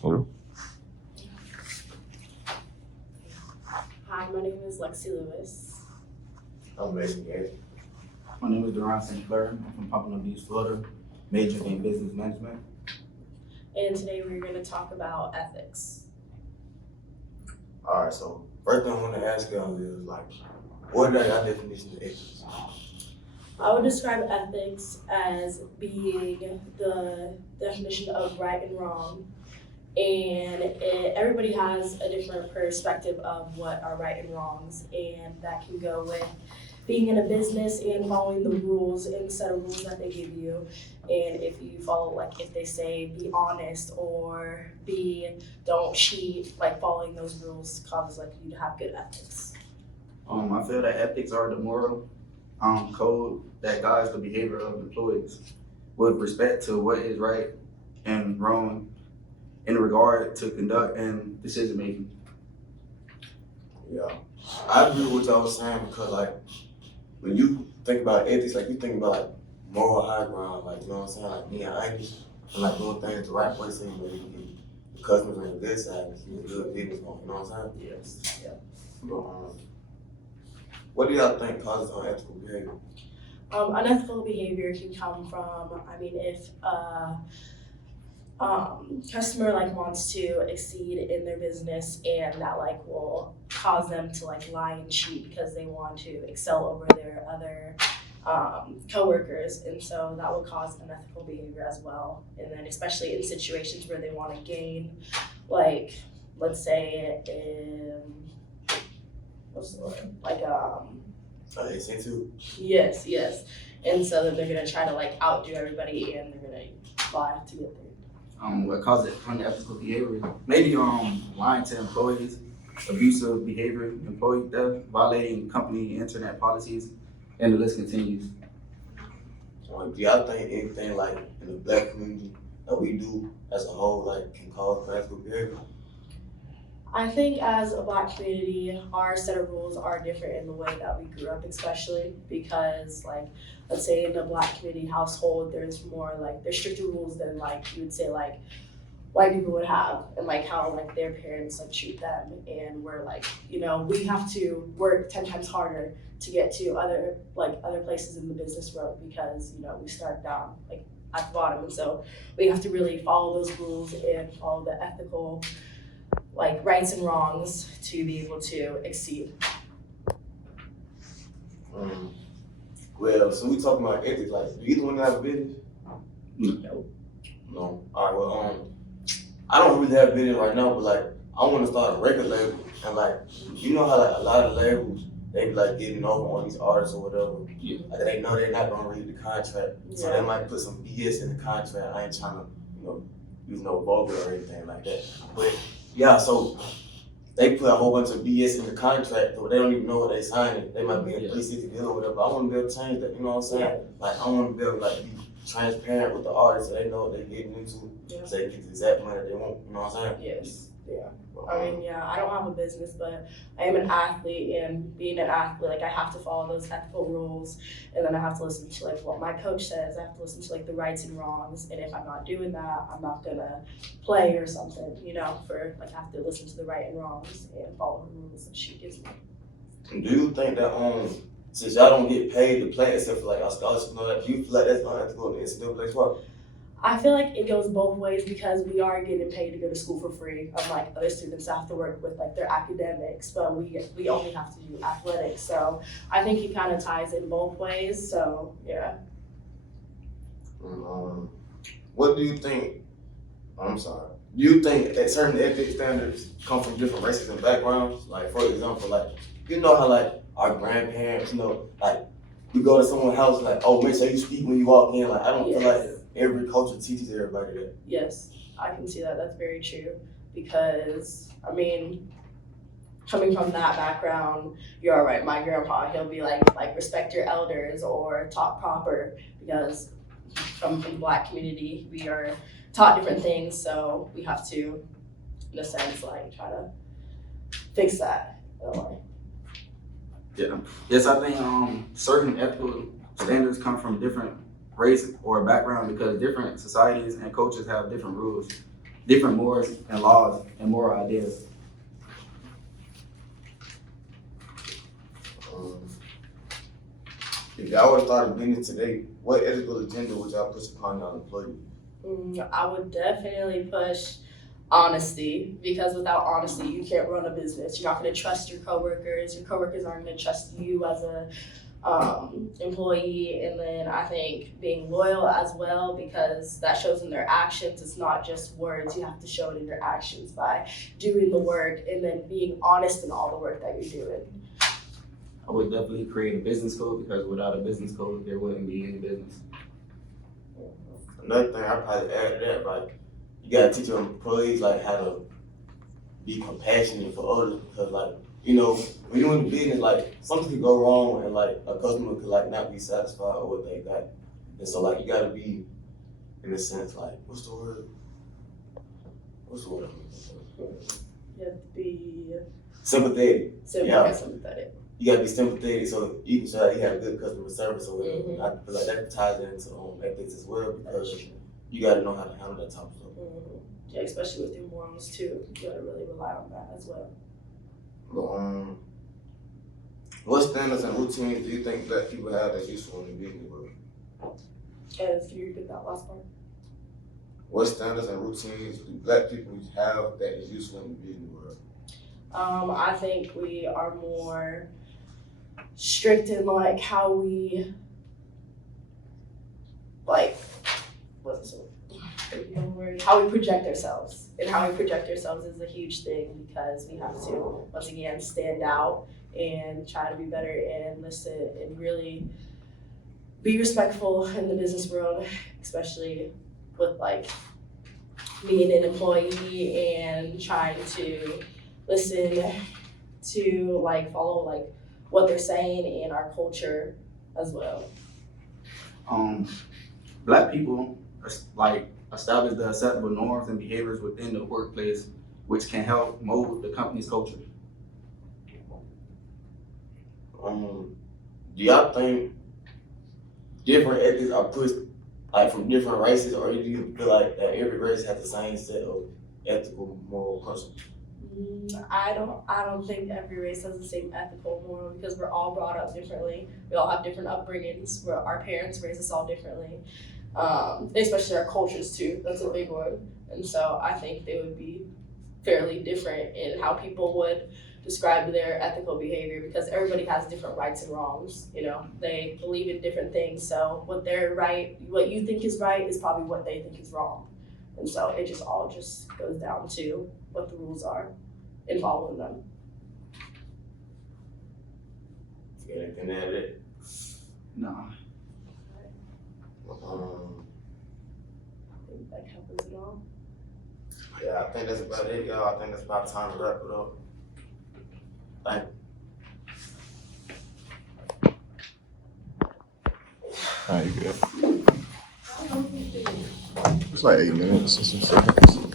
Hi, my name is Lexy Lewis. I'm Lesy. My name is Deron. I'm from Pompano Beach, Florida, majoring in business management. And today we're going to talk about ethics. All right, so first thing I want to ask y'all is what are your definition of ethics? I would describe ethics as being the definition of right and wrong. And everybody has a different perspective of what are right and wrongs. And that can go with being in a business and following the rules and set of rules that they give you. And if you follow, if they say be honest or don't cheat, following those rules causes you to have good ethics. I feel that ethics are the moral code that guides the behavior of employees with respect to what is right and wrong in regard to conduct and decision making. Yeah, I agree with what y'all was saying because when you think about ethics, you think about moral high ground, you know what I'm saying, being honest and doing things the right way so you can get the customers on the good side and keep a good business going, you know what I'm saying? Yes. Yeah. But, what do y'all think causes unethical behavior? Unethical behavior can come from, if customer wants to exceed in their business and that will cause them to lie and cheat because they want to excel over their other coworkers, and so that will cause unethical behavior as well. And then especially in situations where they want to gain, let's say what's the word? Incentive? Yes. And so then they're gonna try to outdo everybody and they're gonna lie to get there. What causes unethical behavior? Maybe lying to employees, abusive behavior, employee theft, violating company internet policies, and the list continues. Do y'all think anything in the black community that we do as a whole can cause unethical behavior? I think as a Black community, our set of rules are different in the way that we grew up, especially because let's say in a Black community household, there's more there's stricter rules than you would say white people would have, and how their parents treat them, and we're we have to work 10 times harder to get to other places in the business world because we start down at the bottom, and so we have to really follow those rules and follow the ethical rights and wrongs to be able to exceed. Well, so we talking about ethics. Do either one have a business? No. No. All right. Well, I don't really have a business right now, but I want to start a record label, and you know how a lot of labels they be getting over on these artists or whatever. Yeah. They know they're not gonna read the contract, so they might put some BS in the contract. I ain't trying to use no vulgar or anything like that, but. Yeah, so they put a whole bunch of BS in the contract, but they don't even know what they signing. They might be in a 360 deal or whatever. I want to be able to change that, you know what I'm saying? I want to be able to be transparent with the artist so they know what they're getting into, so they get the exact money they want, you know what I'm saying? Yes. Yeah. I don't have a business, but I am an athlete, and being an athlete, I have to follow those ethical rules, and then I have to listen to what my coach says. I have to listen to the rights and wrongs, and if I'm not doing that, I'm not gonna play or something, for I have to listen to the right and wrongs and follow the rules that she gives me. And do you think that since y'all don't get paid to play except for a scholarship, do you feel like that's unethical in the NCAA part? I feel like it goes both ways because we are getting paid to go to school for free. Unlike other students that have to work with their academics, but we only have to do athletics. So I think it kind of ties in both ways. So yeah. What do you think? I'm sorry. Do you think that certain ethics standards come from different races and backgrounds? For example, you know how our grandparents, you go to someone's house make sure you speak when you walk in. I don't feel like every culture teaches everybody that. Yes, I can see that. That's very true because coming from that background, you're right. My grandpa, he'll be respect your elders or talk proper because from the Black community, we are taught different things, so we have to, in a sense, try to fix that in a way. Yeah. Yes, I think certain ethical standards come from different race or background because different societies and cultures have different rules. different morals and laws and moral ideas. If y'all would start a business today, what ethical agenda would y'all push upon y'all employees? I would definitely push honesty, because without honesty, you can't run a business. You're not going to trust your coworkers. Your coworkers aren't going to trust you as a employee. And then I think being loyal as well, because that shows in their actions. It's not just words. You have to show it in your actions by doing the work and then being honest in all the work that you're doing. I would definitely create a business code, because without a business code, there wouldn't be any business. Another thing I probably add to that, like, you gotta teach your employees like how to be compassionate for others, because like, you know, when you're in the business, like something could go wrong and like a customer could like not be satisfied with what they got. And so like you gotta be, in a sense, like, what's the word? You have to be Sympathetic. sympathetic. You gotta be sympathetic so you can show that you have good customer service or whatever. Mhm. I feel like that ties into ethics as well, because you gotta know how to handle that type of stuff. Yeah, especially with your morals too. You gotta really rely on that as well. But, what standards and routines do you think Black people have that's useful in the business world? And can you repeat that last part? What standards and routines do Black people have that is useful in the business world? I think we are more strict in like how we how we project ourselves. And how we project ourselves is a huge thing, because we have to once again stand out and try to be better and listen and really be respectful in the business world, especially with like being an employee and trying to listen to like follow like what they're saying and our culture as well. Black people like establish the acceptable norms and behaviors within the workplace, which can help mold the company's culture. Do y'all think different ethics are pushed like from different races, or do you feel like that every race has the same set of ethical, moral principles? I don't think every race has the same ethical moral, because we're all brought up differently. We all have different upbringings, where our parents raised us all differently. Especially our cultures too, that's a big one. And so I think they would be fairly different in how people would describe their ethical behavior, because everybody has different rights and wrongs, you know, they believe in different things. So what you think is right is probably what they think is wrong. And so it just all just goes down to what the rules are and following them. Yeah, anything to add to that? No. I think that covers it all. Yeah, I think that's about it, y'all. I think that's about time to wrap it up. Thank you. Alright, you good. It's like 8 minutes or some seconds.